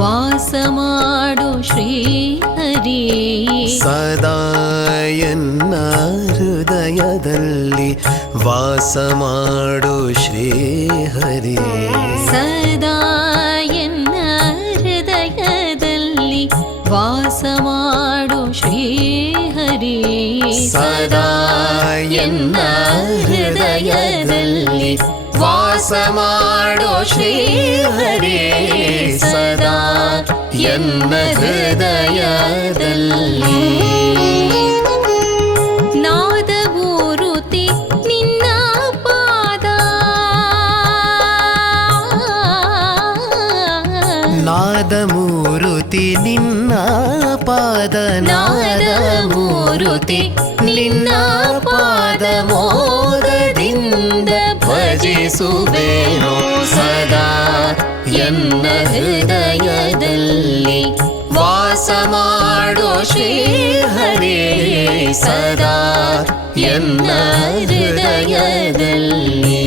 വാസമാടു ശ്രീഹരി സദായ ഹൃദയദല്ലി വാസമാടു ശ്രീഹരി സദായ ഹൃദയദല്ലി വാസമാടു ശ്രീഹരി സദായ ഹൃദയദല്ലി வாசமாடோ ஸ்ரீஹரே சதா என்ன ஹிருதயதல்லி நாதமூருதி நின்ன பாத நாதமூருதி நின்ன பாத மோததிந்த जे सुबेरो सदा यन्न हृदय दिल्ली वा समारो हरे सदा यन्नय दिल्ली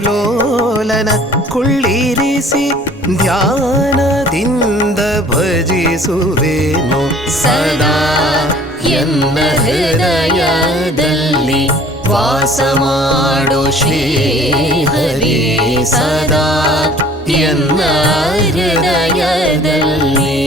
ಕುಲೋಲನ ಕುಳ್ಳಿರಿಸಿ ಧ್ಯಾನದಿಂದ ಭಜಿಸುವೆನು ಸದಾ ಎನ್ನ ಹೃದಯದಲ್ಲಿ ವಾಸ ಮಾಡೋ ಶ್ರೀ ಸದಾ ಎನ್ನ ಹೃದಯದಲ್ಲಿ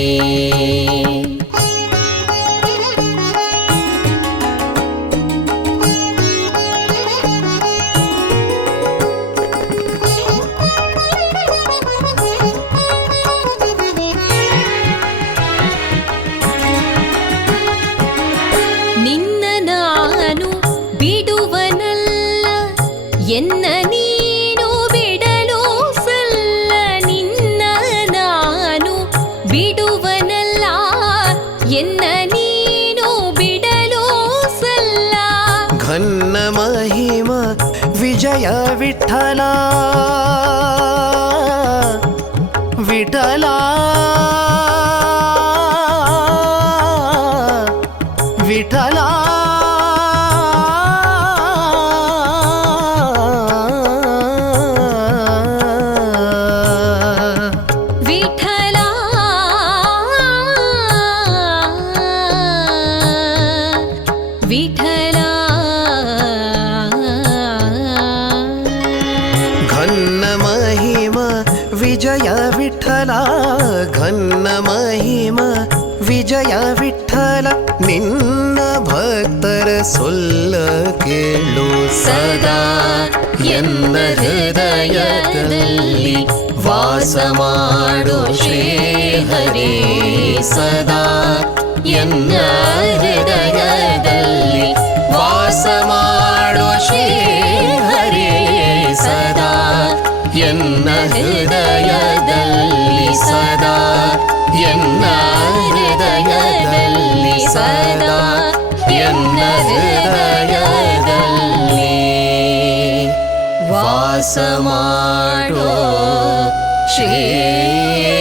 डलो सिवनलानो विडलो समीम विजय विठला विठला விட்டலா மகிமா விஜய விட்டலா கண்ண மகிமா விஜய விட்டல நின்ன பக்தர சொல்ல கேளோ சதா எந்த வாசமாடோ ஸ்ரீ ஹரே சதா என்ன ஹிரதய हृदयदलि सदा यं नृदयदल्लि सदा प्रं मृदयदल्ले